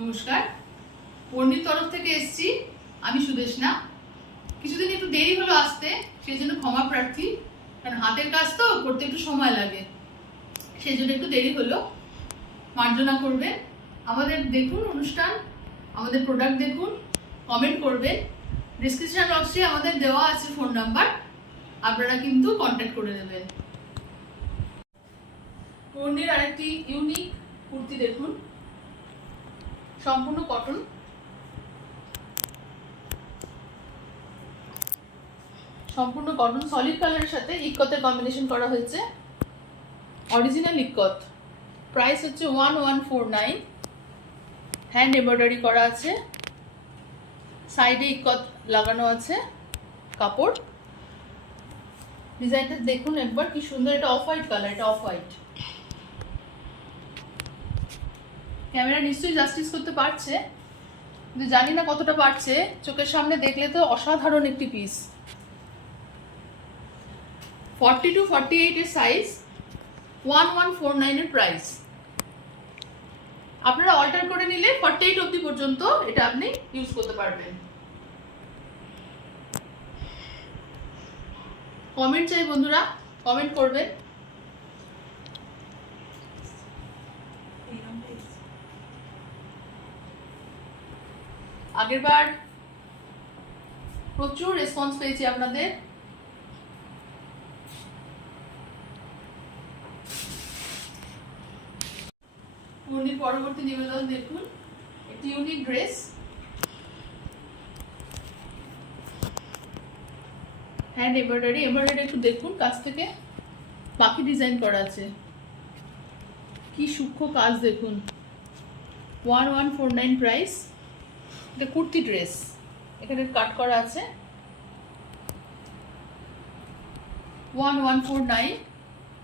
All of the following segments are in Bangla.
নমস্কার, পণ্ডিত তরফ থেকে এসেছি। আমি সুদেশনা। কিছুদিন একটু দেরি হলো আসতে, সেই জন্য ক্ষমা প্রার্থী। কারণ হাতের কাজ তো করতে একটু সময় লাগে, সেই জন্য একটু দেরি হলো, মার্জনা করবেন। আমাদের দেখুন অনুষ্ঠান, আমাদের প্রোডাক্ট দেখুন, কমেন্ট করবেন। ডিসক্রিপশন বক্সে আমাদের দেওয়া আছে ফোন নাম্বার, আপনারা কিন্তু কন্ট্যাক্ট করে নেবেন। পণ্ডির আরেকটি ইউনিক কুর্তি দেখুন, সম্পূর্ণ কটন, সলিড কালারের সাথে ইক্কতের কম্বিনেশন করা হয়েছে, অরিজিনাল ইক্কত। প্রাইস হচ্ছে 1149। হ্যান্ড এমব্রয়ডারি করা আছে, সাইডে ইক্কত লাগানো আছে কাপড়। ডিজাইনটা দেখুন একবার, কি সুন্দর। এটা অফ হোয়াইট কালার, এটা অফ হোয়াইট। ক্যামেরা নিশ্চয়ই জাস্টিস করতে পারছে, কিন্তু জানি না কতটা পারছে। চোখের সামনে দেখলে তো অসাধারণ একটি পিস। 40 to 48 এর সাইজ, 1149 এর প্রাইস। আপনারা অল্টার করে নিলে 48 অবধি পর্যন্ত এটা আপনি ইউজ করতে পারবেন। কমেন্ট চাই বন্ধুরা, কমেন্ট করবেন। আগেরবার প্রচুর রেসপন্স পেয়েছি আপনাদের। পণ্ডির পরবর্তী নিবেদন দেখুন, একটি ইউনিক ড্রেস। হ্যান্ড এমব্রয়ডারি একটু দেখুন কাছ থেকে, বাকি ডিজাইন করা আছে। কি সূক্ষ্ম কাজ দেখুন। 1149 প্রাইস। এটা কুর্তি ড্রেস, এখানে কাট করা আছে। 1149,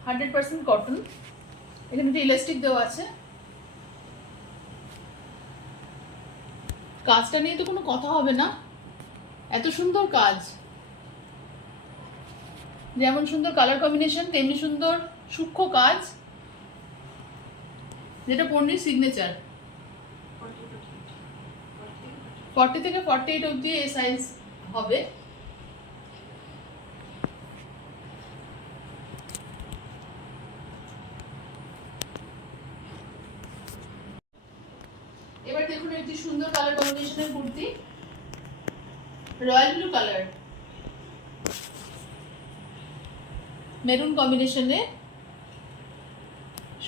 100% কটন। এখানে একটা ইলাস্টিক দেওয়া আছে। কাজটা নিয়ে তো কোনো কথা হবে না, এত সুন্দর কাজ। যেমন সুন্দর কালার কম্বিনেশন, তেমনি সুন্দর সূক্ষ্ম কাজ, যেটা পণ্ডির সিগনেচার। 40 থেকে 48 অবধি এই সাইজ হবে। এবার দেখুন একটি সুন্দর কালার কম্বিনেশনের kurti, royal blue colour, maroon কম্বিনেশনে,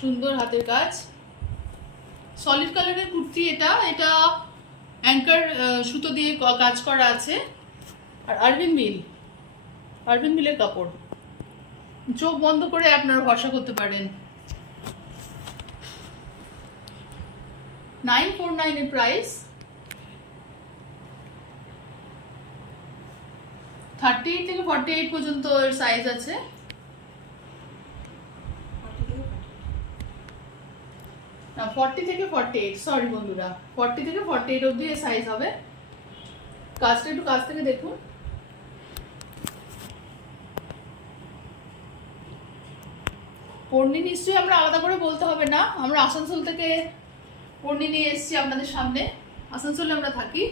সুন্দর হাতের কাজ। সলিড কালারের কুর্তি এটা অ্যাঙ্কার সুতো দিয়ে কাজ করা আছে। আর আরবিন মিলের কাপড়। চোখ বন্ধ করে আপনারা ভরসা করতে পারেন। 949 এর প্রাইস। 38 থেকে 48 পর্যন্ত এর সাইজ আছে। না, 40 থেকে 48, সরি বন্ধুরা, 40 থেকে 48 অবধি এর সাইজ হবে। কাজটা একটু কাছ থেকে দেখুন। পণ্যি নিশ্চয়ই আমরা আলাদা করে বলতে হবে না, আমরা আসানসোল থেকে পণ্যি নিয়ে এসেছি আপনাদের সামনে। আসানসোলে আমরা থাকি।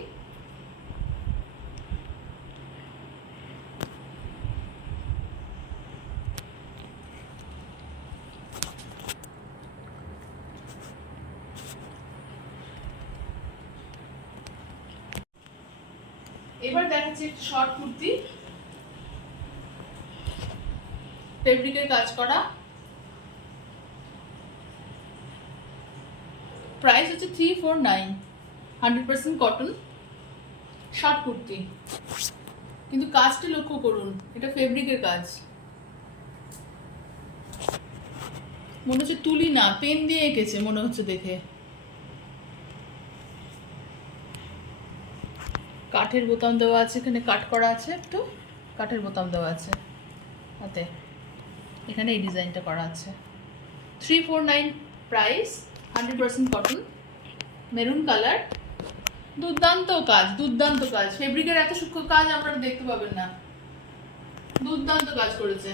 এবার দেখাচ্ছি একটি শর্ট কুর্তি, ফেব্রিকের কাজ করা। প্রাইস হচ্ছে 349, 100% কটন, শর্ট কুর্তি। কিন্তু কাজটা লক্ষ্য করুন, এটা ফেব্রিকের কাজ। মনে হচ্ছে তুলি না, পেন দিয়ে এঁকেছে মনে হচ্ছে দেখে। কাঠের বোতাম দেওয়া আছে, এখানে কাট করা আছে, একটু কাঠের বোতাম দেওয়া আছে হাতে। এখানে এই ডিজাইনটা করা আছে। 349 প্রাইস, 100% কটন, মেরুন কালার। দুর্দান্ত কাজ। ফেব্রিকের এত সূক্ষ্ম কাজ আপনারা দেখতে পাবেন না। দুর্দান্ত কাজ করেছে।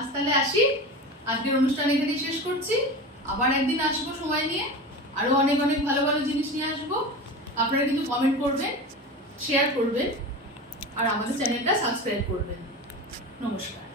আজ তাহলে আসি, আজকের অনুষ্ঠান এখানেই শেষ করছি। আবার একদিন আসবো সময় নিয়ে, আরো অনেক অনেক ভালো ভালো জিনিস নিয়ে আসবো। আপনারা কিন্তু কমেন্ট করবেন, শেয়ার করবেন আর আমাদের চ্যানেলটা সাবস্ক্রাইব করবেন। নমস্কার।